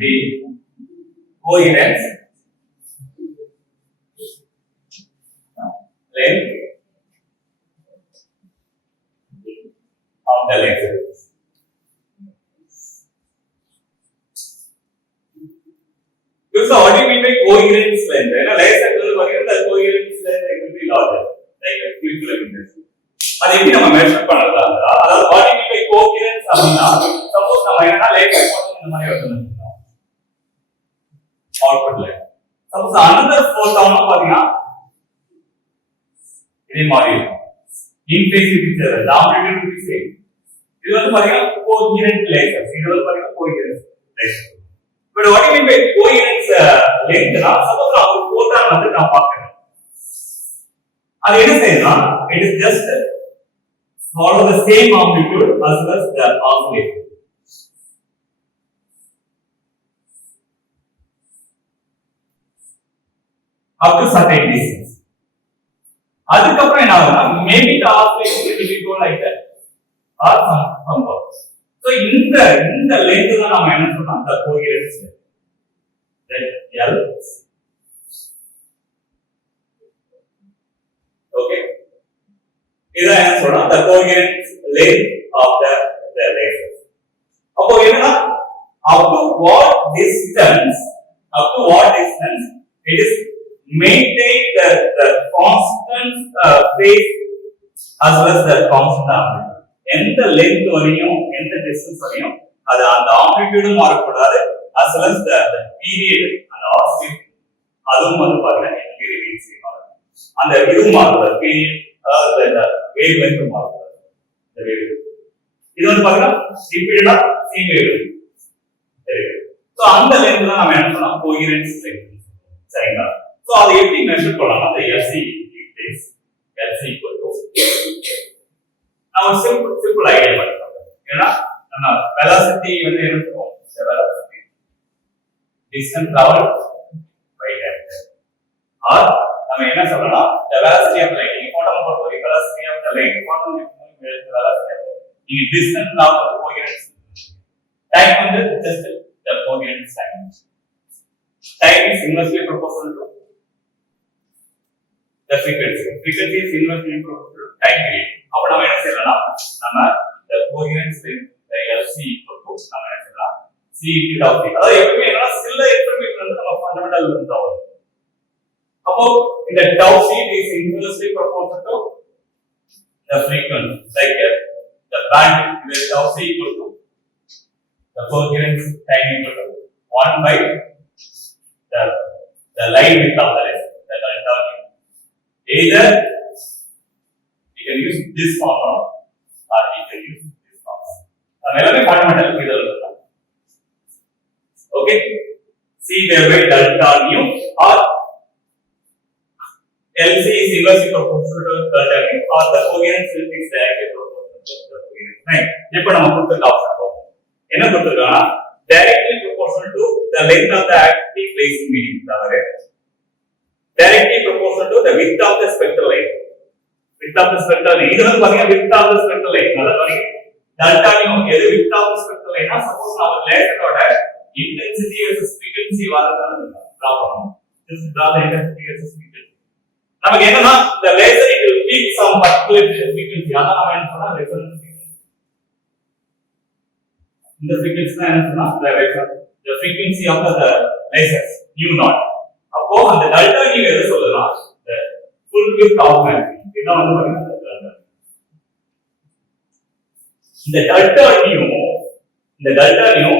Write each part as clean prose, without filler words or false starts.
the coherence length of the laser. So what do you mean by coherence length? You know, laser the coherence length will be larger, like a few kilometers. அது எப்படி நம்ம measure பண்றதா இருந்தா, அதாவது what do you mean by coherence அப்படின்னா, suppose நம்ம என்ன laser போட்டோம் இந்த மாதிரி எடுத்துட்டோம் அவுட்புட்ல. சப்போஸ் another போட்டோம்னா பாத்தீங்கன்னா இதே மாதிரி இருக்கும். In phase picture, the amplitude will be same. இது வந்து பாத்தீங்கன்னா coherent laser. இது வந்து பாத்தீங்கன்னா coherence laser. But what do you mean by coherence length? Na suppose நான் ஒரு photon வந்து நான் பார்க்கிறேன். அது என்ன செய்யுதுன்னா, it is just follow the same amplitude as well as the oscillator. Up to certain distance. அதுக்கப்புறம் என்ன ஆகும்னா, maybe the oscillator will go like that or some purpose. So இந்த length தான் நாம என்ன சொல்றோம், the coherence length. That L. Okay. இதான் என்ன சொல்றோம், the coherence length of the laser. அப்போ என்னன்னா, up to what distance it is maintain the constant phase as well as the constant amplitude. எந்த length வரையும் எந்த distance வரையும் அது அந்த amplitude மாறக்கூடாது, as well as the period and oscillation அதுவும் வந்து பாத்தீங்கன்னா remains same ஆகும். அந்த இது மாறுது, period the wavelength மாறுது. இந்த wavelength இது வந்து பாத்தீங்கன்னா repeated same wavelength. சோ அந்த length தான் நாம என்ன பண்ணலாம், coherence length. சரிங்களா? சோ அதை எப்படி மெஷர் பண்ணலாம், அந்த LC equal to now simple idea பண்ணுங்க. ஏன்னா நம்ம velocity வந்து என்ன சொல்றோம், velocity distance traveled by time. or நம்ம என்ன சொல்லலாம், the velocity of light. நீங்க quantum பொறுத்தவரை velocity of the light, quantum velocity நீங்க distance traveled coherence. time வந்து just the coherence time. Time is inversely proportional to the frequency. Frequency is inversely proportional to time period. அப்ப நாம என்ன செய்யலாம், நம்ம the coherence length the LC equal to நாம என்ன செய்யலாம், C into of t. அதாவது எப்பவுமே என்ன சில இன்ஃபர்மேஷன் வந்து நம்ம ஃபண்டமெண்டல் இருந்தா வரும். அப்போ இந்த tau c is inversely proportional to the frequency, like the band with tau c equal to the coherence time equal to 1 by the line width of the laser, the delta nu. Either you can use this formula or you can use this formula. நம்ம எல்லாமே fundamental இதுல இருக்கு. Okay, c divided by delta nu or LC is inversely proportional to delta nu or the coherence length is directly proportional to the coherence time. இப்போ நம்ம கொடுத்த option பாப்போம். என்ன கொடுத்திருக்காங்க, directly proportional to the length of the active placing medium. தவறு. Directly proportional to the width of the spectral line. Width of the spectral line. இது வந்து பாத்தீங்கன்னா width of the spectral line. அதாவது delta nu எது width of the spectral line. Suppose நம்ம லேசரோட intensity versus frequency வரதுன்னு draw பண்ணனும். Just draw the intensity versus frequency. நமக்கு என்னன்னா, the laser it will peak some particular frequency. அத நாம என்ன சொல்றோம், reference frequency. இந்த frequency தான் என்ன சொல்றோம், the frequency of the lasers nu naught. அப்போ அந்த delta nu எது சொல்லலாம், the full width of maximum. இதான் வந்து பாத்தீங்கன்னா இந்த delta nu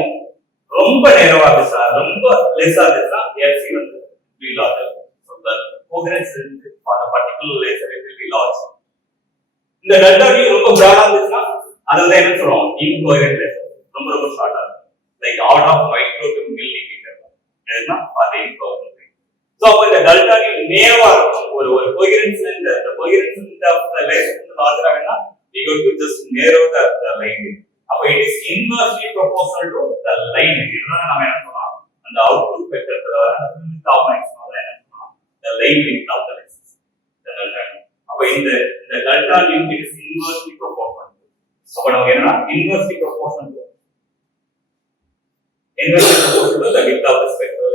ரொம்ப நேரவா இருந்துச்சா, ரொம்ப லேசா இருந்துச்சா, LC வந்து be larger. So the coherence for the particular laser it will be large. இந்த delta nu ரொம்ப broad-ஆ இருந்துச்சுனா அது வந்து என்ன சொல்றோம், incoherent laser. ரொம்ப ஷார்ட்டா இருக்கும், like order of micro to millimeter. இதுனா அது incoherent. So இந்த delta nu நேரவா இருக்கும், ஒரு coherence length, the coherence length of the laser வந்து larger ஆகுனா we go to just narrow the line. அப்ப it is inversely proportional to the line. இதுதான் நாம என்ன சொல்றோம், அந்த output vector of maximum என்ன சொல்றோம், the line length of the laser, the delta nu. அப்ப இந்த delta nu it is inversely proportional. அப்ப நமக்கு என்னன்னா inversely proportional to inversely proportional to the width of the spectral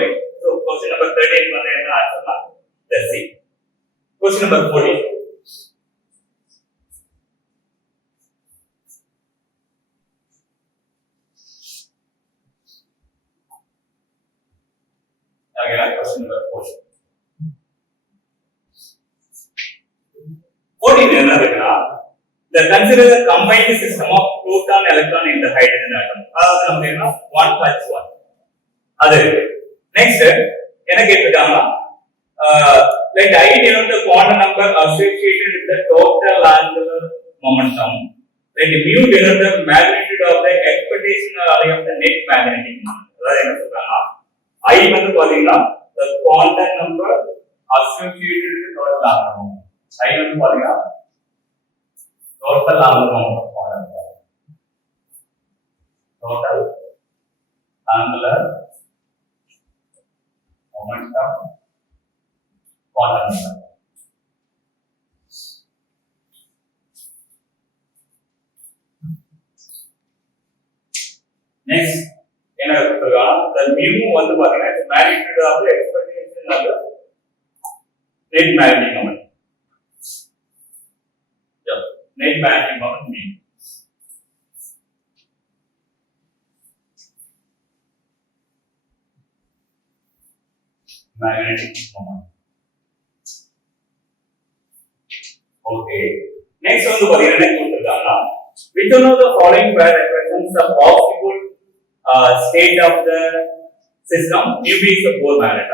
line. So question number 13 வந்து என்ன ஆன்சர்னா the C. Question number 14. Again, question number 14. 14 என்ன இருக்குன்னா consider the combined system of proton electron in the hydrogen atom. அதாவது நமக்கு என்ன 1+1 அது next என்ன கேட்டிருக்காங்க let I denote the quantum number associated with the total angular momentum. Let mu denote the magnitude of the expectational area of the net magnetic moment. அதாவது என்ன சொல்றாங்க I வந்து பாத்தீங்கன்னா the quantum number associated with the total angular momentum. I வந்து பாத்தீங்கன்னா total angular momentum total angular momentum quantum number. Next என்ன கொடுத்திருக்காங்க the mu வந்து பாத்தீங்கன்னா magnitude of the expectation of the net magnetic moment. Net magnetic moment mu magnetic moment. Okay. Next one the பாத்தீங்கன்னா என்ன கொடுத்திருக்காங்க which one of the following pair represents the possible state of the system mu is the Bohr magnet.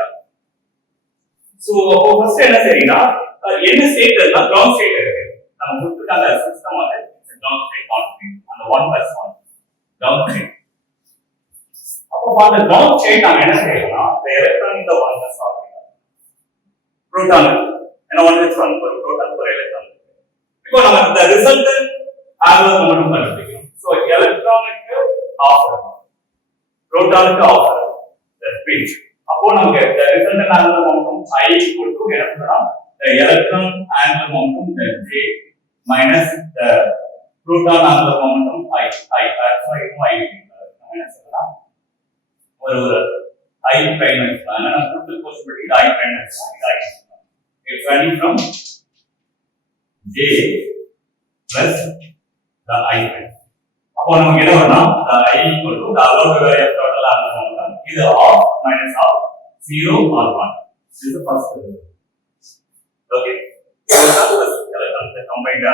So first என்ன செய்றீங்கன்னா என்ன state இருக்குன்னா ground state இருக்கு நம்ம கொடுத்துட்ட அந்த சிஸ்டம் வந்து ground state கான்ஸ்டன்ட் அந்த 1+1 ground state. அப்போ அந்த ground state நாம என்ன செய்யறோம்னா the electron in the 1s orbital proton என்ன 1+1 ஒரு proton ஒரு electron. இப்போ நம்ம the resultant angular momentum கண்டுபிடிக்கணும். So electronக்கு ஆஃப் protonக்கு ஆஃப் the speed. அப்போ நமக்கு the resultant angular momentum I equal to என்ன பண்ணலாம் the electron angular momentum that J minus the proton angular momentum I that's why I minus பண்ணலாம் ஒரு I prime எடுக்கலாம் நான் கொடுத்த possibility I prime எடுக்கலாம் it's running from J plus the I prime. அப்போ நமக்கு என்ன வரும்னா the I equal to the allowed value of total angular momentum இது half minus half 0 or 1. This is the first result. Okay. So the combined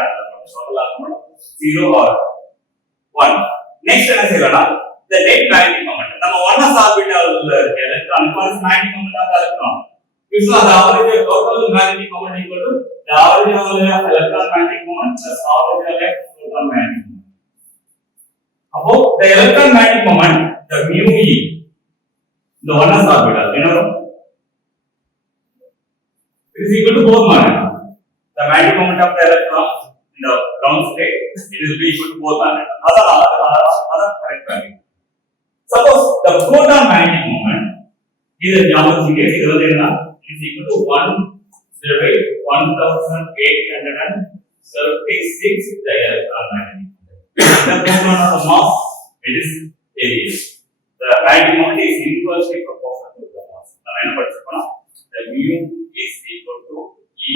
total angular 0 or 1. Next என்ன செய்யலாம்னா the net magnetic moment. நம்ம 1s orbital இருக்க electron plus magnetic moment of electron. This is the average of total magnetic moment equal to the average of electron magnetic moment plus average of proton magnetic moment. அப்போ the electron magnetic moment the mu e the 1s orbital you know it is equal to Bohr magnet. The magnetic moment of the electron in the ground state it will be equal to Bohr magnet. Other correct value. Suppose the proton magnetic moment is a geometry case இது வந்து என்ன is equal to 1836 the electron magnetic moment. The proton of the mass it is area. The magnetic moment is inversely proportional to the mass. நம்ம என்ன படிச்சோம்னா the mu is equal to E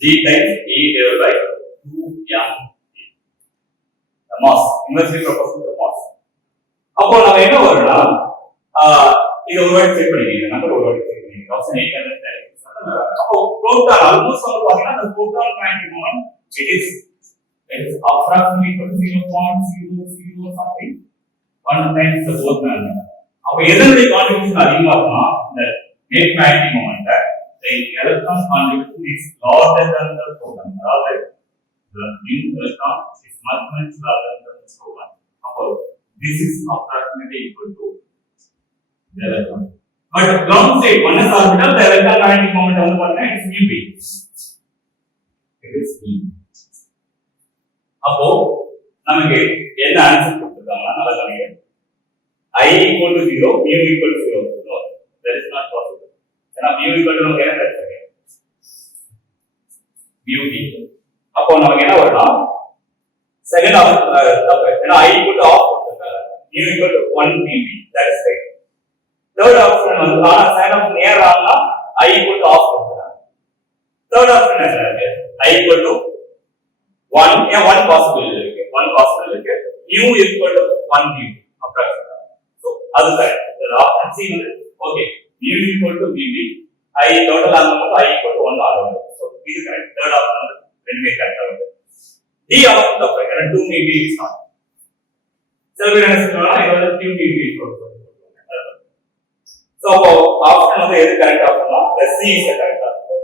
G times E divided by 2m. The mass inversely proportional to the mass. அப்போ நம்ம என்ன வரும்னா இது ஒரு வாட்டி செக் பண்ணிக்கங்க நம்பர் ஒரு வாட்டி செக் பண்ணிக்கங்க ஆப்ஷன் 8 அப்போ புரோட்டான் ஆல்மோஸ்ட் வந்து பாத்தீங்கன்னா the proton magnetic moment it is approximately 0.00 something 1 times the Bohr magnet. அப்போ எதனுடைய கான்ட்ரிபியூஷன் அதிகமா இருக்கும்னா இந்த net magnetic moment the electron contribution is larger than the proton. அதாவது the new electron is much larger than the proton. அப்போ this is approximately equal to the electron. But ground state 1s orbital the electron magnetic moment வந்து பாத்தீங்கன்னா it is mu b. It is mu. அப்போ நமக்கு என்ன answer கொடுத்திருக்காங்க நல்லா கவனிங்க I equal to 0 mu equal to 0 no that is not possible. ஏன்னா mu equal to நமக்கு என்ன கிடைச்சிருக்கு mu b. அப்போ நமக்கு என்ன வரும்னா செகண்ட் ஆப்ஷன் தப்பு ஏன்னா I equal to half கொடுத்திருக்காங்க mu equal to 1 dB. That is right. Third option வந்து sin of near ஆனா I equal to half கொடுக்குறாங்க. Third option என்ன இருக்கு? I equal to 1 ஏன் 1 possible இருக்கு. 1 possible இருக்கு. mu equal to 1 dB approximately. So அது correct. Option C வந்து okay. mu equal to dB. I total ஆகும்போது I equal to 1 ஆகும். So இது correct. Third option வந்து ரெண்டுமே கரெக்டா வருது. D option தப்பு. ஏன்னா 2 dB is not. சில பேர் என்ன சொல்றாங்கன்னா இது வந்து 2 dB equal to. So option வந்து எது correct ஆகும்னா C is the correct option.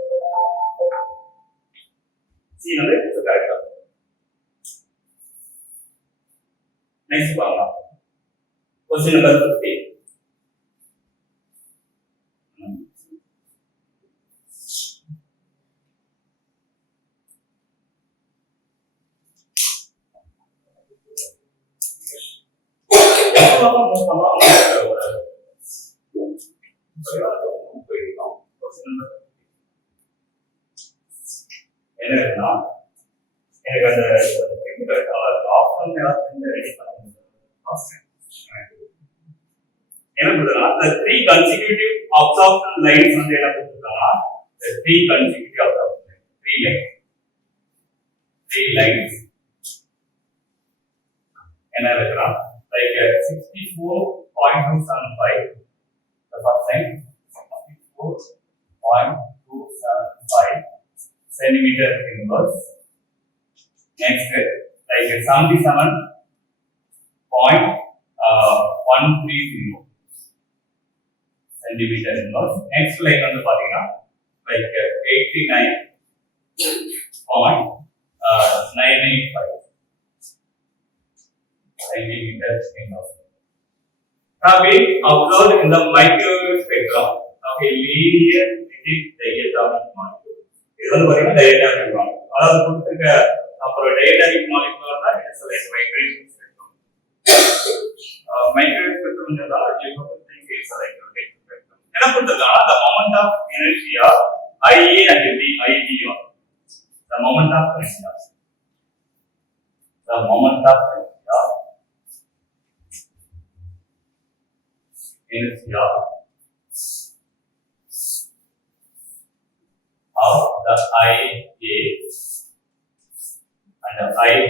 C வந்து is the correct option. Next பார்க்கலாம். Question number 15. என்னன்னா எனக்கு அந்த ஆப்ஷன் ரெடி பண்ண என்ன பண்ணுறதுனா the three consecutive absorption lines வந்து என்ன கொடுத்துருக்காங்கன்னா the three consecutive absorption three lines என்ன இருக்குன்னா like 64.275 the first line 64.275 centimeter inverse. Next like 77.130 centimeter inverse. Next like வந்து பாத்தீங்கன்னா like 89.985 centimeter inverse. Now we observed in the microwave spectrum of a linear digit diatomic molecule. இது வந்து பாத்தீங்கன்னா diatomic molecule. அதாவது கொடுத்திருக்க அப்புறம் diatomic molecule தான் it's like microwave spectrum. Microwave spectrum ன்றதா you have to think it's like microwave spectrum. என்ன கொடுத்திருக்காங்க the moment of inertia IA and IB on the moment of inertia of the IA and the IB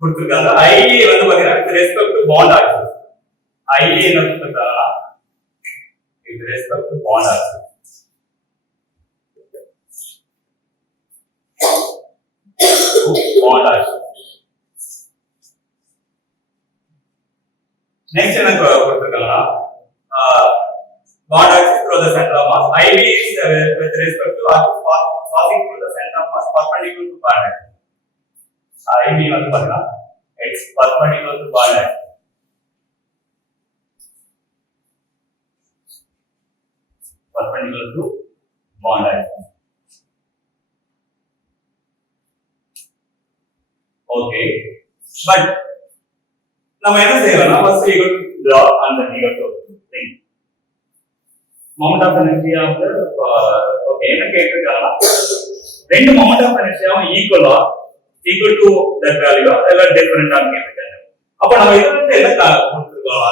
கொடுத்திருக்காங்க. IA வந்து பாத்தீங்கன்னா with respect to bond axis. IA என்ன கொடுத்திருக்காங்க with respect to bond axis. Bond axis. Next என்ன கொடுத்திருக்காங்கன்னா bond axis through the center of mass. IB is with respect to passing through the center of mass perpendicular to bond axis. IB வந்து பாத்தீங்கன்னா it's perpendicular to bond axis. Perpendicular to bond axis. Okay, but நம்ம என்ன செய்யலாம்? First we go to draw and then we go to think. Moment of inertia of the okay என்ன கேட்டிருக்காங்கன்னா ரெண்டு moment of inertia equal to that value or different ஆ கேட்டிருக்காங்க. அப்ப நம்ம இத வந்து என்ன கொடுத்திருக்கோம்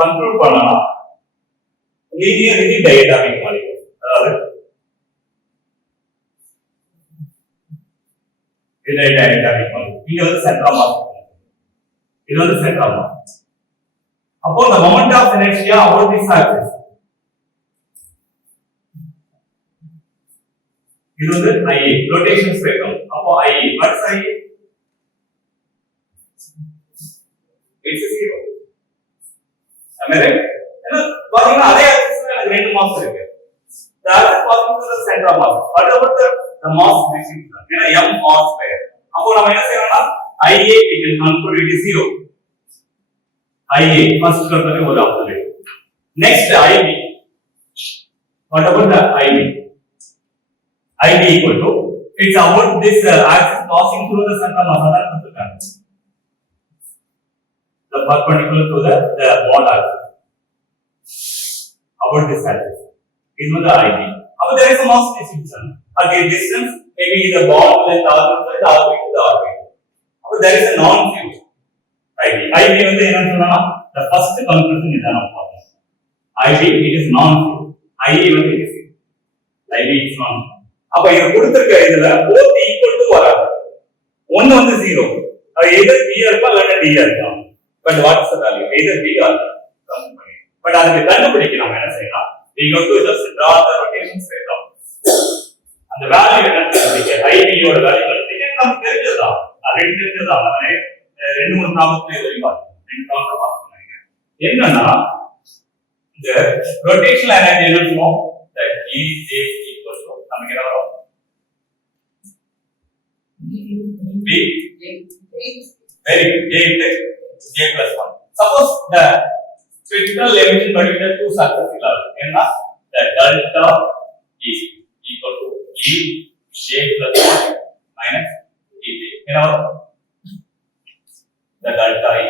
கன்க்ளூட் பண்ணலாம் linear rigid diatomic molecule. அதாவது diatomic molecule இது வந்து சென்டர் ஆஃப் இது வந்து சென்டர் ஆஃப் அப்போ the moment of inertia about this axis இது வந்து IA rotation spectrum. அப்போ IA what's IA? It's 0. am I right? ஏன்னா பாத்தீங்கன்னா அதே axisல எனக்கு ரெண்டு மாஸ் இருக்கு. the axis passing through the center of mass. what about the mass distribution? ஏன்னா m r square. அப்போ நம்ம என்ன செய்யறோம்னா IA we can conclude it is 0. IA first term ஒரு option. next IB. what about the IB? IB equal to it's about this axis passing through the center of mass. The perpendicular to the bond axis. About this axis. This was the IB. Now there is a mass distribution. Again, distance maybe the bond length r1 side r2 to the orbit. there is a non-zero IB. IB வந்து என்னன்னு சொன்னா the first conclusion இதான் நம்ம பார்ப்போம். IB it is non-zero. IE வந்து it is zero. IB is non-zero. அப்ப இங்க கொடுத்திருக்க இதுல both equal to வராது. ஒன்னு வந்து 0. அது either B இருக்கா இல்ல D இருக்கா. But what is the value? Either B or D. But அதுக்கு கண்டுபிடிக்கணும் என்ன செய்யலாம்? We go to just draw the rotation spectrum. அந்த வேல்யூ என்னன்னு கண்டுபிடிக்க IB யோட வேல்யூ கண்டுபிடிக்க நமக்கு தெரிஞ்சதா? அது தெரிஞ்சதா? நானே ரெண்டு மூணு ப்ராப்ளம்ல இது பார்த்தேன். ரெண்டு ப்ராப்ளம் பார்த்தேன். என்னன்னா இந்த rotational energy என்ன சொல்லுவோம்? That E J equals to நமக்கு என்ன வரும்? B very good. J plus 1. Suppose the spectral emission between the two successive levels enna the delta is equal to E J plus 1 minus E J. Enna the delta E.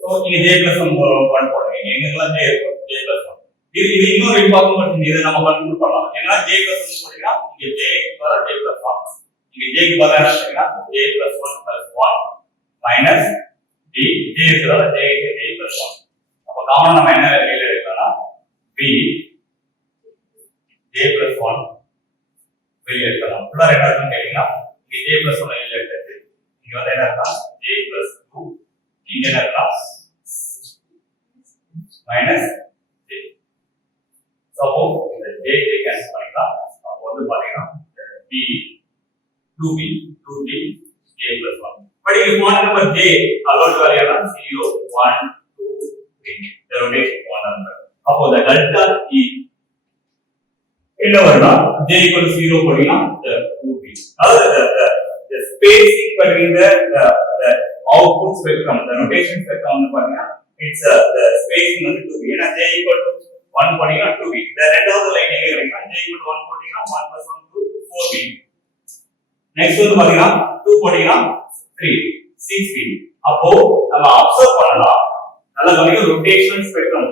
So இங்க J plus 1 போடுங்க. எங்கெல்லாம் J plus 1. இது இன்னொரு important question இத நம்ம conclude பண்ணலாம். ஏன்னா J plus 1 போடுறீங்க இங்க J க்கு பதிலா J plus 1. இங்க J க்கு பதிலா என்ன செய்யலாம்? J plus 1 plus 1 minus D J is equal to J plus 1. அப்ப காமன் நம்ம என்ன வெளியில எடுக்கலாம்னா B J plus 1 வெளியில எடுக்கலாம். ஃபுல்லா என்ன இருக்குன்னு கேட்டீங்கன்னா இங்க J plus 1 வெளியில எடுத்து இங்க வந்து என்ன இருக்கா J plus 2 இங்க என்ன இருக்கா minus J. அப்போ இந்த J கேன்சல் பண்ணிக்கலாம். அப்போ வந்து பாத்தீங்கன்னா B 2B J plus 1. But if you want number J, allowed value is 0, 1, 2, 3. The rotation one number. Upon the delta E, in our J equal to 0 போடினா the 2B. The spacing between the output spectrum, the rotation spectrum வந்து பாத்தீங்கன்னா it's the spacing வந்து 2B. ஏன்னா J equal to 1 போடினா 2B. The ரெண்டாவது line எங்க இருக்குன்னா J equal to 1 போடினா 1 plus 1 2 4B. Next வந்து பாத்தீங்கன்னா 2 போடினா 3 6B. அப்போ நம்ம அப்சர்வ் பண்ணலாம் நல்ல கவனிங்க rotational spectrum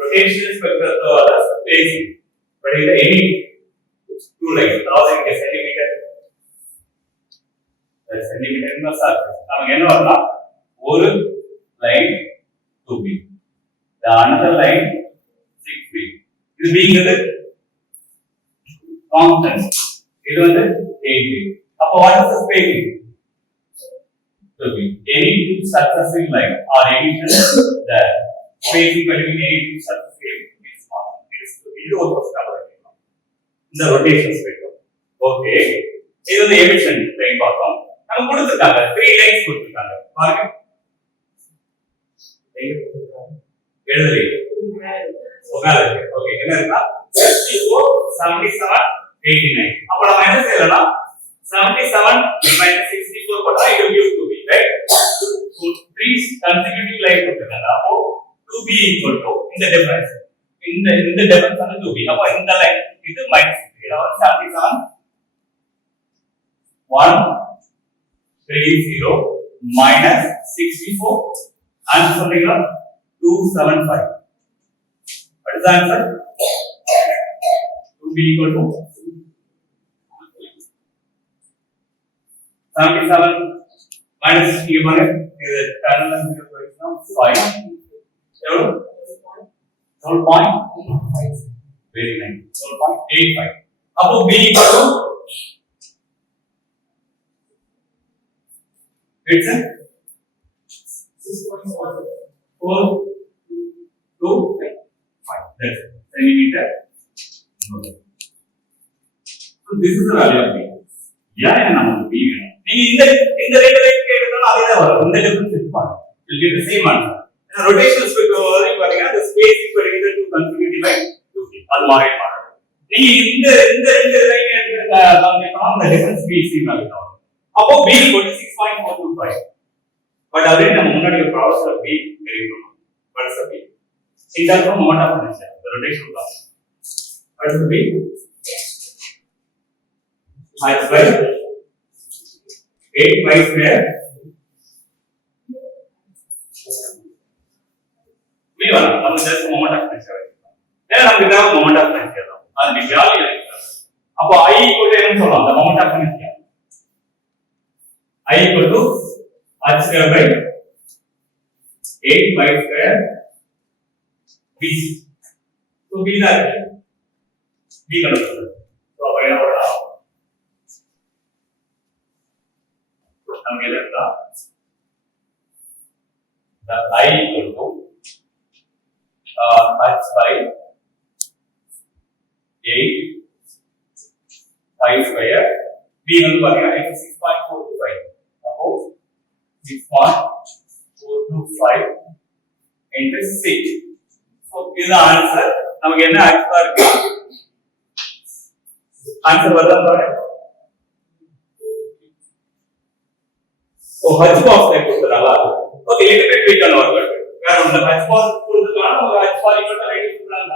rotational spacing but in any two lines 1000 centimeter னா சார் நமக்கு என்ன வரலாம் ஒரு line 2B the another line 6B இது beingது constant இது வந்து 8B அப்போ what is the spacing will be any two successive line or any the spacing between any two successive is constant. It is the first number. இந்த rotation spectrum. Okay. இது வந்து emission line பார்த்தோம். நம்ம கொடுத்திருக்காங்க 3 lines கொடுத்திருக்காங்க. பாருங்க. எழுதுறீங்க. Okay என்ன இருக்கா 64 77 89. அப்ப நம்ம என்ன செய்யலாம் 77 minus 64 போட்டா it will give 2B, right? So 3 consecutive line கொடுத்திருக்காங்க. அப்போ 2B equal to இந்த டிஃபரன்ஸ் இந்த டிஃபரன்ஸ் வந்து 2B. அப்ப இந்த லைன் இது minus 3. அதாவது 77 130 minus 64 answer சொல்றீங்களா 275. What is the answer? 2B equal to 77 minus இங்க பாருங்க இது 5 எவ்வளவு 12.85 very nice 12.85 அப்போ B equal to it's a 6.425 that's centimeter. So this is the value of B. Yeah, நமக்கு B வேணும். நீங்க இந்த ரெண்டு லைன் கேட்டதால அதே தான் வரும். இந்த டிஃபரன்ஸ் எடுப்பாங்க. You get the same answer. Rotational spectrum வரைக்கும் பாத்தீங்கன்னா the space between the two consecutive line 2B. அது மாறவே மாறாது. நீங்க இந்த ரெண்டு லைன் எடுத்து காமிச்சா அந்த டிஃபரன்ஸ் B C வேல்யூ தான். அப்போ B equal to 6.425. But already நம்ம முன்னாடி ஒரு ப்ராசஸ்ல B தெரியும். What is the B? In terms of moment of inertia, the rotation loss. What is the B? Minus by 8 pi square. B one. हम just moment of inertia. then நமக்கு தேவை moment of inertia தான். அது value இருக்கு. அப்போ I equal to என்ன சொல்லலாம்? the moment of inertia. I equal to h square by 8 pi square b. So b that b கண்டுபிடிச்சோம். So அப்ப என்ன பண்ணலாம்? நமக்கு என்ன இருக்கா? The I equal to h by 8 pi square b வந்து பாத்தீங்கன்னா 6.425. அப்போ 6.425 into 6. So இது ஆன்சர். நமக்கு என்ன ஆன்சர் இருக்கு? ஆன்சர் வருதா பாருங்க. So h box ல கொடுத்தனால okay little bit we can work it. வேற ஒண்ணு h box கொடுத்தனால நம்ம h box equal to right கொடுத்தனால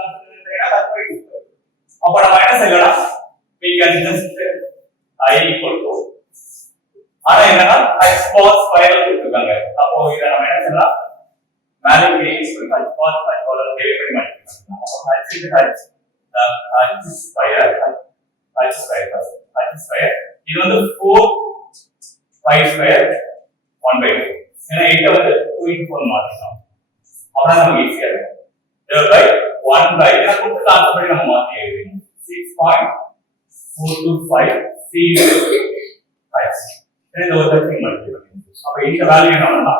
அப்ப நம்ம என்ன செய்யலாம்? we can just I equal to ஆனா என்னன்னா h box ஸ்கொயர் கொடுத்திருக்காங்க. அப்போ இத நம்ம என்ன செய்யலாம்? வேல்யூ கேஸ் h box ஸ்கொயர் டெலிவரி பண்ணிக்கலாம். h ஸ்கொயர் இது வந்து 4 pi ஸ்கொயர் 1/2 ஏன்னா 8 வந்து 2 into 4 மாத்திக்கலாம். அப்புறம் நமக்கு ஈஸியா இருக்கும். divided by 1/, இத கொடுத்து ட்ரான்ஸ்ஃபர் பண்ணி நம்ம மாத்தி எழுதணும். 6.425 c h இது ஒரு தடவை மல்டிப்ளை. அப்ப இந்த வேல்யூ என்னன்னா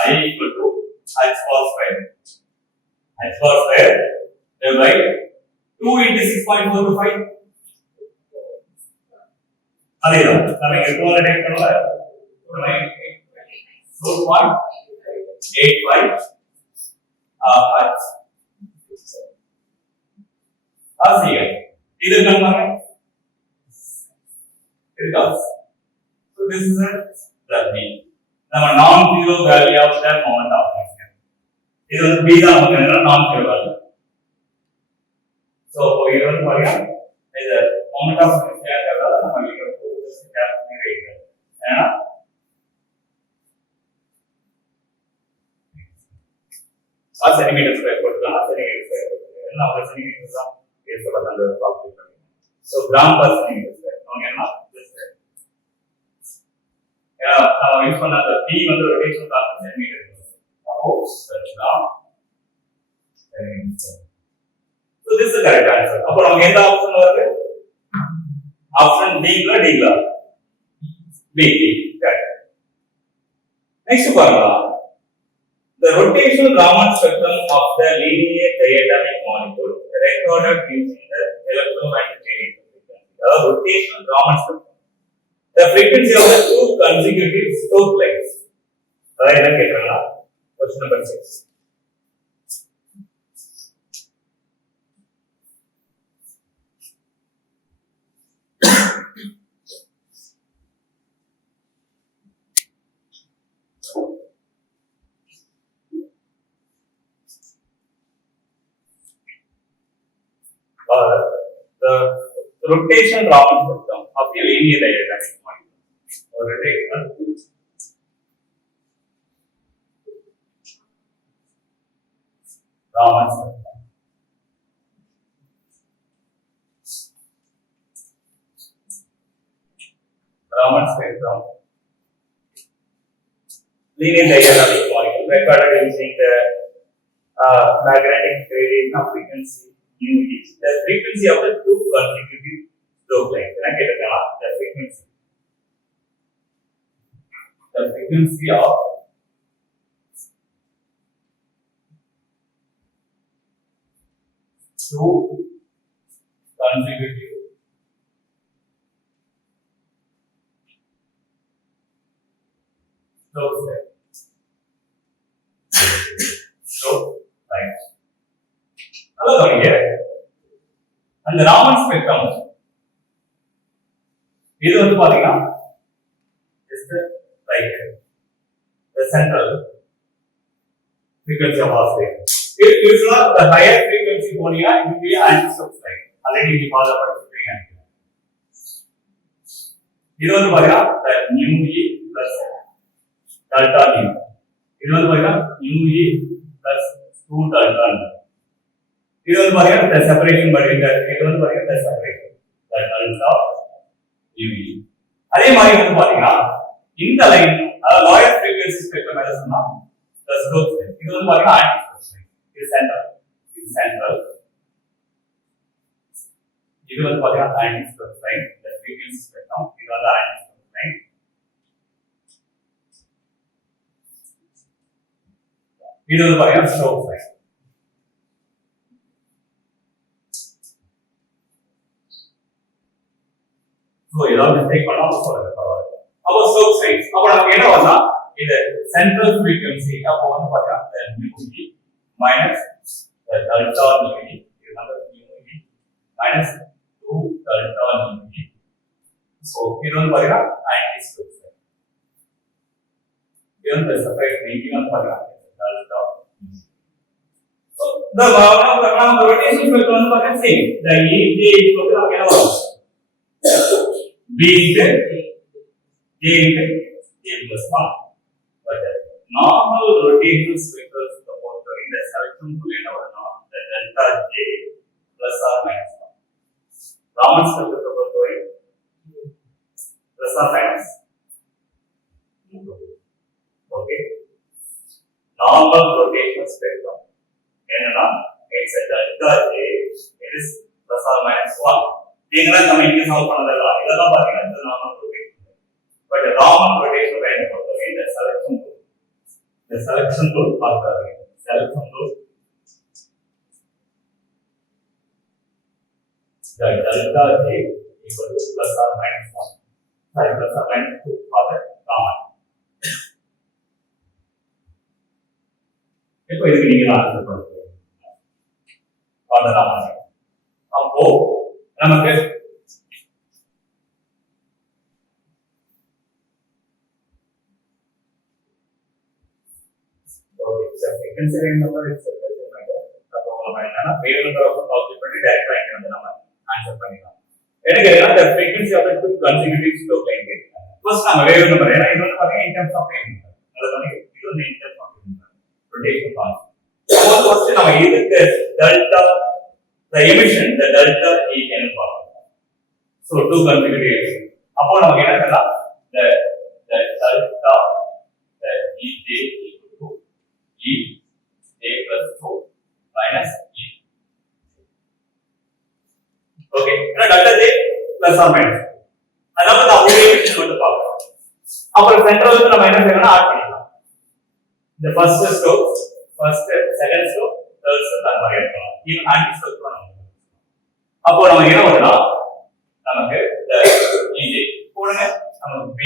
I equal to h whole square divided by 2 into 6.425 அதேதான் நம்ம இங்க 2 டைப் பண்ணல 4.85 h ஆசியா இது நம்ம இருக்கா. So this is the mean. நம்ம non zero value of that moment of motion. இது வந்து b தான் நமக்கு என்ன non zero value. So இது வந்து பாருங்க இது moment of motion கேட்டதால நம்ம இங்க just calculate ஏன்னா centimeter square போட்டுக்கலாம் centimeter square என்ன ஒரு centimeter தான் பேசல அந்த ப்ராப்ளம் பண்ணி. So gram per centimeter square நம்ம என்ன நம்ம யூஸ் பண்ண அந்த b வந்து ரொட்டேஷன் கான்ஸ்டன்ட் சென்டிமீட்டர். அப்போ gram centimeter. So this is the correct answer. அப்போ நமக்கு எந்த ஆப்ஷன் வருது? ஆப்ஷன் D ல B. Correct. Next பாருங்க. The rotational Raman spectrum of the linear diatomic molecule recorded using the electromagnetic frequency. The rotational Raman spectrum. The frequency of the two consecutive stroke lengths. That is question number 6. The rotation Raman spectrum of the linear diatomic molecule. Rotation Raman spectrum. Raman spectrum. Linear diatomic molecule recorded using the magnetic radiation of frequency. The frequency of the two consecutive stroke lengths. The frequency of two consecutive stroke lengths. Stroke lengths. அந்த Raman spectrum இது வந்து பாத்தீங்கன்னா the central frequency of oscillation. If the higher frequency போனியா it will be anti-stop slide. Already we follow படிச்சிருக்கீங்க. இது வந்து பாத்தீங்கன்னா nu e plus delta e. இது வந்து பாத்தீங்கன்னா nu e plus 2 delta e. இது வந்து பாத்தீங்கன்னா the separation between the இது வந்து பாத்தீங்கன்னா the separation the delta u. அதே மாதிரி வந்து பாத்தீங்கன்னா இந்த லைன் லோயர் ஃப்ரீக்வென்சி ஸ்பெக்ட்ரம் எதை சொன்னா the stroke length. இது வந்து பாத்தீங்கன்னா ஆன்டி ஸ்ட்ரோக் லைன். இது சென்ட்ரல், இது சென்ட்ரல். இது வந்து பாத்தீங்கன்னா ஆன்டி ஸ்ட்ரோக் லைன். இந்த ஃப்ரீக்வென்சி ஸ்பெக்ட்ரம் இது வந்து ஆன்டி ஸ்ட்ரோக் லைன். இது வந்து பாத்தீங்கன்னா ஸ்ட்ரோக் லைன். சோ ஏதாவது மிஸ்டேக் பண்ணாம சொல்லுங்க பரவாயில்லை. அப்போ ஸ்ட்ரோக் லைன். அப்போ நமக்கு என்ன வந்தா இந்த சென்ட்ரல் ஃப்ரீக்வென்சி அப்போ வந்து பாத்தீங்கன்னா மியூ மைனஸ் டெல்டா மியூ இது வந்து mu minus 2 delta mu. So இது வந்து பாத்தீங்கன்னா ஆன்டி ஸ்ட்ரோக் லைன். இது வந்து செப்பரேட் மீனிங் வந்து பாத்தீங்கன்னா delta. So the rotation spectrum வந்து பாத்தீங்கன்னா same. the EJ equal to நமக்கு என்ன வரும் B into J into J plus 1. But normal rotational spectral support in the selection tool என்ன வரும்னா the delta J plus or minus 1. Raman spectral support plus or minus. Okay. Normal rotational spectrum என்னன்னா it's a delta J, it is plus or minus 1. நீங்களா நம்ம இங்க solve பண்ணதெல்லாம் இதெல்லாம் பாத்தீங்கன்னா இது normal rotation. But normal rotation line பொறுத்தவரை இந்த செலக்ஷன் ரூல் பார்த்தாங்க. Selection rule the delta J equal to plus or minus 1. Sorry, plus or minus 2 for the common. இப்போ இதுக்கு நீங்க ஆன்சர் பண்ணுங்க. for the common. அப்போ நமக்கு frequency range number is அப்போ நம்ம என்னன்னா வேவ் நம்பர் ஆஃப் கால்குலேட் பண்ணி டைரக்டா இங்க வந்து நம்ம ஆன்சர் பண்ணிடலாம். எனக்கு என்ன the frequency of the two consecutive stroke line கேக்குறாங்க. ஃபர்ஸ்ட் நம்ம வேவ் நம்பர் ஏன்னா இது வந்து பாத்தீங்கன்னா in terms of wave number. அது வந்து இது வந்து in terms of wave number rotation constant. அப்போ ஃபர்ஸ்ட் நம்ம இதுக்கு delta the emission the delta E ன்னு பார்ப்போம். so two consecutive அப்போ நமக்கு என்ன பண்ணலாம் the delta the EJ equal to E J plus 2 minus E. Okay, now delta J plus or minus. அதாவது நான் ஒரு emission வந்து பார்க்கறோம். அப்புறம் சென்ட்ரலுக்கு நம்ம என்ன செய்யணும்னா ஆட் பண்ணிக்கலாம். the first stroke, second stroke, third stroke அந்த மாதிரி எடுக்கலாம். even anti stroke பண்ணலாம். அப்போ நம்ம என்ன பண்ணலாம் நமக்கு the EJ போடுங்க நமக்கு B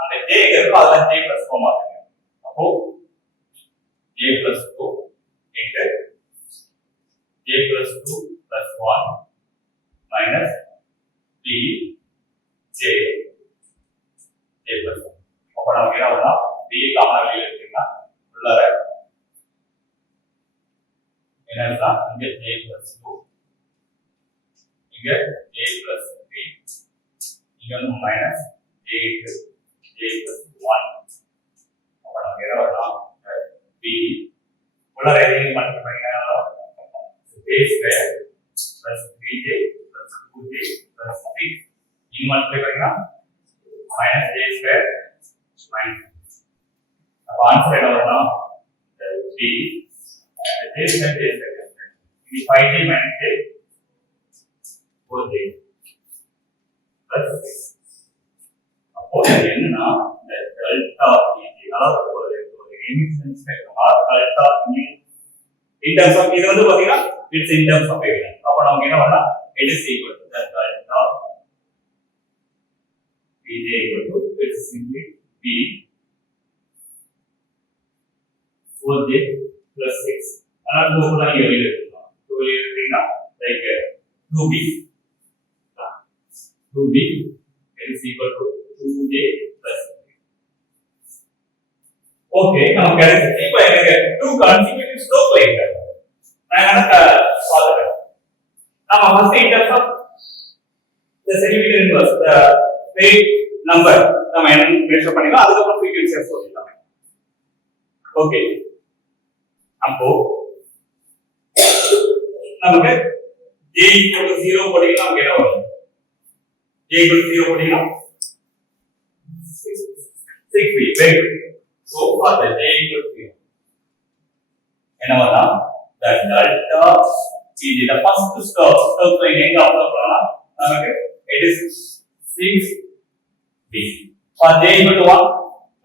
அந்த J இருக்கு அதெல்லாம் J plus 4 மாத்துங்க. அப்போ J plus 2 into J plus 2 plus 1 minus B J plus 1. அப்போ நமக்கு என்ன வரும்னா B காமனா வெளியில எடுத்தீங்கன்னா உள்ளார என்னன்னா இங்க J plus 2 இங்க J plus 3 இங்க minus J plus 1. அப்போ நமக்கு என்ன வரும்னா B உள்ளார எதையும் மல்டிப்ளை பண்ணீங்கன்னா A square plus 3J plus 2J plus 3 இங்க மல்டிப்ளை பண்ணீங்கன்னா minus J square minus. அப்போ ஆன்சர் என்ன வரும்னா B J square இது 5J minus J 4J plus 6. அப்போ என்னன்னா இந்த டெல்டா EJ அதாவது ஒரு emission spectrum or delta mu in terms of இது வந்து பாத்தீங்கன்னா it's in terms of wavelength. அப்ப நமக்கு என்ன வரணும் it is equal to the delta EJ equal to it's simply B 4J plus 6. அதாவது 2 தான் இங்க வெளியில எடுத்துக்கலாம். 2 வெளியில எடுத்தீங்கன்னா like 2B it is equal to 2J plus 3. Okay, now கிடைச்சிச்சு. இப்போ எனக்கு two consecutive stroke line இருக்கு. நான் என்ன சொல்றேன்? நாம first in terms of the centimeter inverse the wave number நம்ம என்ன மெஷர் பண்ணிக்கலாம் அதுக்கு அப்புறம் frequency சொல்லிடலாம். Okay. அப்போ நமக்கு J equal to 0 போட்டீங்கன்னா நமக்கு என்ன வரும்? J equal to 0 போட்டீங்கன்னா 6 6 feet. Very good. So for the J equal to 0. என்னவா the delta is the first stroke line எங்க அப்ளை பண்ணலாம் நமக்கு it is 6 feet. For J equal to 1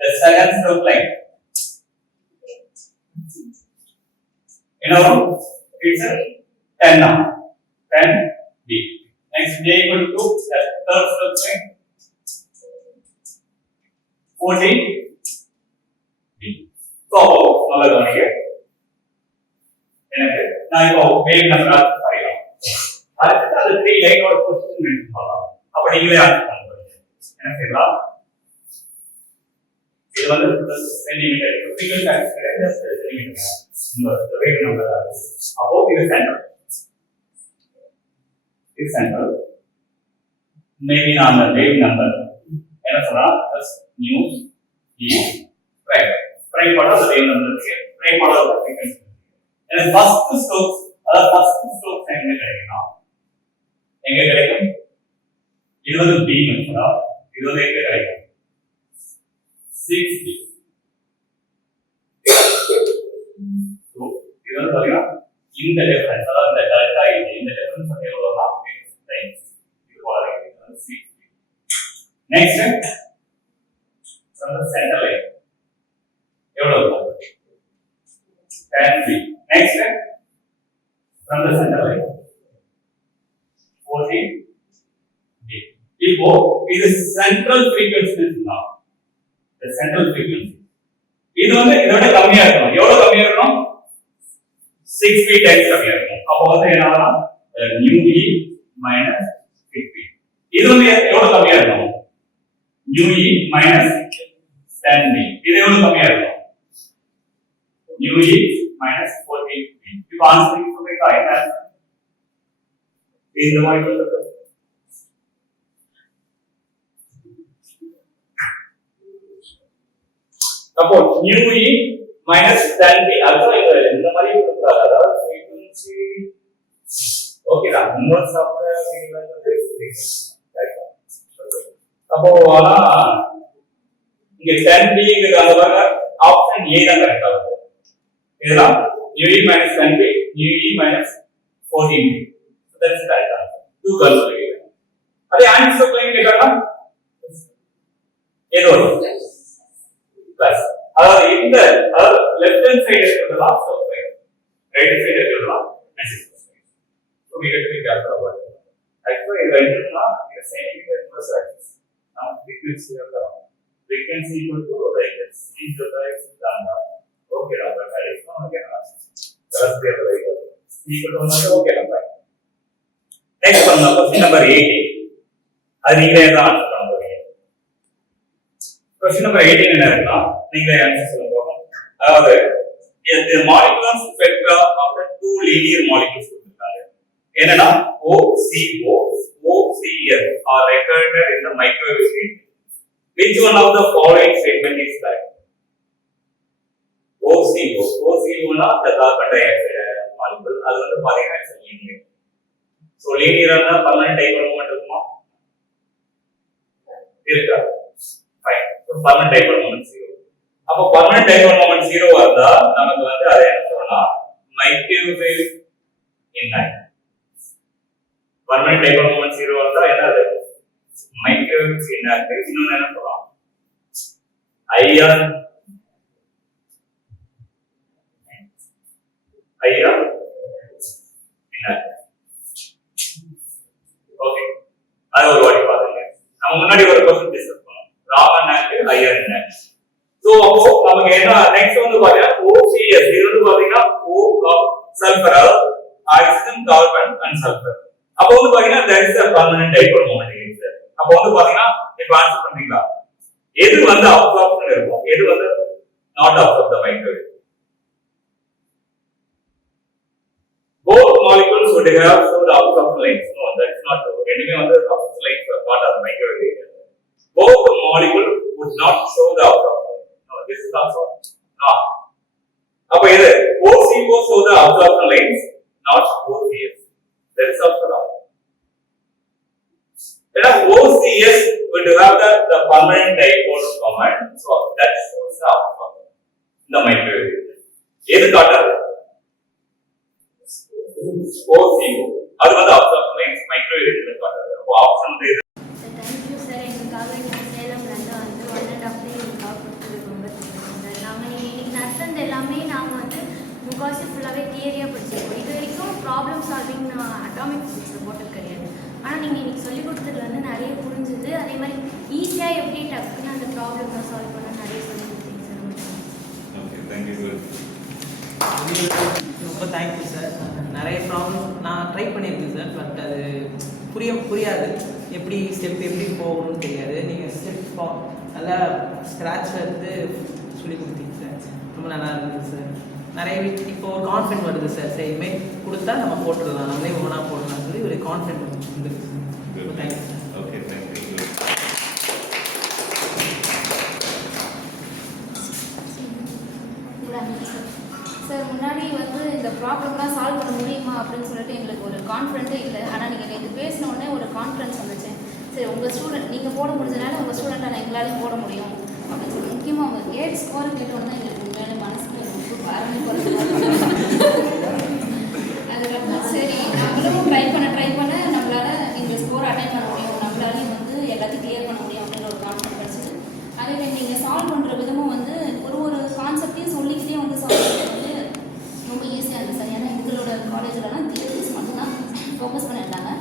the second stroke line என்னவா it's 10 now 10 feet. Next J equal to the third stroke line 14 feet. So நல்லா கவனிங்க எனக்கு நான் இப்போ wave number வரையலாம் அடுத்து அந்த 3 லைனோட பொசிஷன் மென்ஷன் பண்ணலாம் அப்ப நீங்களே ஆன்சர் பண்ணுங்க என்ன செய்யலாம் இது வந்து சென்டிமீட்டர் ஃபிகர் கால்குலேட் சென்டிமீட்டர் இந்த வேவ் நம்பர் அப்போ இது சென்டர் மேபி நான் அந்த வேவ் நம்பர் என்ன சொல்லலாம் நியூ பிரைம் பண்ண அந்த வேவ் நம்பர் இருக்கு பிரைம் பண்ண அந்த ஃப்ரீக்வென்சி and first stroke எங்க கிடைக்கும் எங்க கிடைக்கும் இது வந்து b மெத்தடா இது வந்து எங்க கிடைக்கும் 6b so இது வந்து பாத்தீங்கன்னா இந்த டிஃபரன்ஸ் அதாவது இந்த டெல்டா இந்த டிஃபரன்ஸ் வந்து எவ்வளவுனா இது போல இருக்கு 6b next from the center line எவ்வளவு 10b next from the center line 14b இப்போ இது central frequency னா the central frequency இது வந்து இதோட கம்மியா இருக்கும் எவ்வளவு கம்மியா இருக்கும் 6 feet times கம்மியா இருக்கும் அப்போ வந்து என்ன ஆகும் nu e minus 6 feet இது வந்து எவ்வளவு கம்மியா இருக்கும் nu e minus 10b இது எவ்வளவு கம்மியா இருக்கும் nu e minus 14 feet. இப்போ ஆன்சர் சொல்றீங்களா என்ன இந்த மாதிரி சொல்றது அப்போ nu e minus 10b also இந்த மாதிரி கொடுத்தாங்க அதாவது frequency ஓகேடா இன்வெர்ஸ் ஆஃப் தி frequency அப்போ ஆனா இங்க 10b ங்கிறது அந்த பாருங்க ஆப்ஷன் A தான் கரெக்ட்டா வருது இதெல்லாம் nu e minus 10b nu e minus 14b so that's correct answer two consideration அதே ஆன்சர் லைன் கேட்டா ஏதோ பிளஸ் அதாவது இந்த லெஃப்ட் ஹேண்ட் சைடு இருக்கிறதெல்லாம் ஸ்டாப் லைன் ரைட் சைடு இருக்கிறதெல்லாம் next so we get to calculate about it actually இது என்னன்னா இது சென்டிமீட்டர் இன்வெர்ஸ் ஆக்சிஸ் நாம் frequency equal to like c to the x lambda okay number is okay that's the other way equal to number okay number next one question number 18 அது நீங்களே தான் answer பண்ண போறீங்க question number 18 என்ன இருக்குன்னா நீங்களே answer சொல்ல போறோம் அதாவது the molecular spectra of the two linear molecules கொடுத்திருக்காங்க என்னன்னா OCO OCS are recorded in the microwave range which one of the following statement is correct OCO னா the carbon dioxide molecule அது வந்து பாத்தீங்கன்னா it's linear so linear னா permanent dipole moment இருக்குமா இருக்கா fine so permanent dipole moment 0 அப்ப permanent dipole moment 0 வந்தா நமக்கு வந்து அது என்ன சொல்லலாம் microwave inert permanent dipole moment 0 வந்தா என்னது microwave inert இன்னொன்னு என்ன சொல்லலாம் ion inert okay அது ஒரு வாட்டி பாருங்க நம்ம முன்னாடி ஒரு क्वेश्चन டிஸ்கஸ் பண்ணோம் Raman inert iron inert so அப்போ நமக்கு என்ன நெக்ஸ்ட் வந்து பாத்தீங்கன்னா OCS இது வந்து பாத்தீங்கன்னா O sulphur oxygen carbon and sulphur அப்போ வந்து பாத்தீங்கன்னா there is a permanent dipole moment இருக்கு அப்போ வந்து பாத்தீங்கன்னா இப்போ ஆன்சர் பண்றீங்களா எது வந்து அப்சார்ப்ஷன் இருக்கும் எது வந்து not absorb the microwave both molecules would have the absorption lines no that's not true anyway on the absorption lines are part of the microwave area both the molecule would not show the absorption no this is also not அப்ப இது OCO show the absorption lines not OCS that is also wrong OCS would have the permanent dipole format. So that shows the outcome. இந்த microwave எது காட்டுறது OCO அது வந்து observe lines microwave இதுல காட்டுறது. அப்போ ஆப்ஷன் வந்து தேங்க் யூ சார். எங்களுக்காக நீங்கள் சேலம்லேருந்து வந்து 1.5 day எங்களுக்காக கொடுத்ததுக்கு ரொம்ப தேங்க்யூ சார். நாங்கள் நீங்கள் இன்னைக்கு நடத்துனது எல்லாமே நாங்கள் வந்து முக்கால்வாசி ஃபுல்லாகவே தியரியாக படிச்சிருக்கோம். இது வரைக்கும் ப்ராப்ளம் சால்விங் நான் அட்டாமிக் ஃபிசிக்ஸில் போட்டது கிடையாது. ஆனால் நீங்கள் இன்னைக்கு சொல்லிக் கொடுத்ததுல வந்து நிறைய புரிஞ்சுது. அதே மாதிரி ஈஸியாக எப்படி டக்குன்னு அந்த ப்ராப்ளம்லாம் சால்வ் பண்ண நிறைய சொல்லி கொடுத்தீங்க சார். Okay thank you sir. ரொம்ப தேங்க்யூ சார். நிறைய ப்ராப்ளம் நான் ட்ரை பண்ணியிருக்கேன் சார். பட் அது புரியாது, எப்படி ஸ்டெப் எப்படி போகணும்னு தெரியாது. நீங்கள் ஸ்டெப் நல்லா ஸ்க்ராட்சில் இருந்து சொல்லி கொடுத்தீங்க சார். ரொம்ப நல்லா இருந்தது சார். நிறைய இப்போ ஒரு கான்ஃபிடென்ட் வருது சார். சரி இனிமேல் கொடுத்தா நம்ம போட்டுடலாம், நம்மளே ஓனாக போடலாம்னு சொல்லி ஒரு கான்ஃபிடென்ட் வந்துருக்கு சார். ரொம்ப thank you sir. Okay thank you. Sir முன்னாடி வந்து இந்த ப்ராப்ளம்லாம் சால்வ் பண்ண முடியுமா அப்படின்னு சொல்லிட்டு எங்களுக்கு ஒரு கான்ஃபிடென்ட்டே இல்லை. ஆனால் நீங்கள் நேற்று பேசின உடனே ஒரு கான்ஃபிடன்ஸ் வந்துச்சு. சரி உங்கள் ஸ்டூடெண்ட் நீங்கள் போட முடிஞ்சதுனால உங்கள் ஸ்டூடெண்ட்டாக எங்களாலையும் போட முடியும் அப்படின்னு சொல்லி முக்கியமாக அவங்க 8 ஸ்கோர் கேட்டோன்னு தான் எங்களுக்கு உண்மையான மனசுக்கு ரொம்ப ஆரம்பிக்க அதுக்கப்புறம் சரி நம்மளும் ட்ரை பண்ண நம்மளால் இந்த ஸ்கோர் அட்டைன் பண்ண முடியும், நம்மளாலையும் வந்து எல்லாத்தையும் கிளியர் பண்ண முடியும் அப்படின்னு ஒரு கான்ஃபிடன்ட் கிடச்சிது. அதே மாதிரி நீங்கள் சால்வ் பண்ணுற விதமும் வந்து ஒரு கான்செப்டையும் சொல்லிக்கிட்டே வந்து சால்வ் பண்ணுறது வந்து ரொம்ப ஈஸியாக இருந்துச்சு சார். ஏன்னா எங்களோட காலேஜிலலாம் தியரிஸ் மட்டும்தான் ஃபோக்கஸ் பண்ணியிருந்தாங்க.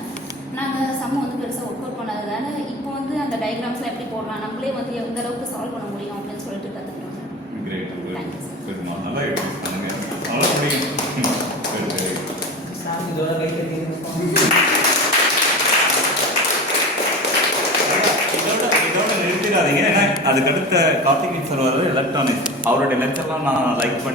நாங்கள் சம்ம வந்து பெருசாக ஒர்க் அவுட் பண்ணதுனால இப்போ வந்து அந்த டயக்ராம்ஸ்லாம் எப்படி போடலாம், நம்மளே வந்து எந்த அளவுக்கு சால்வ் பண்ண முடியும் அப்படின்னு சொல்லிட்டு கற்றுக்குறோம் சார். கிரேட். நல்லா எக்ஸ்பிரஸ் பண்ணுங்க. நல்லா படிங்க. சார் இதோட கையில் இதோட நிறுத்திடாதீங்க. ஏன்னா அதுக்கடுத்த கார்த்திகேயன் சார் வர்றது எலக்ட்ரானிக்ஸ். அவருடைய லெக்சர்லாம் நான் லைக் பண்ணி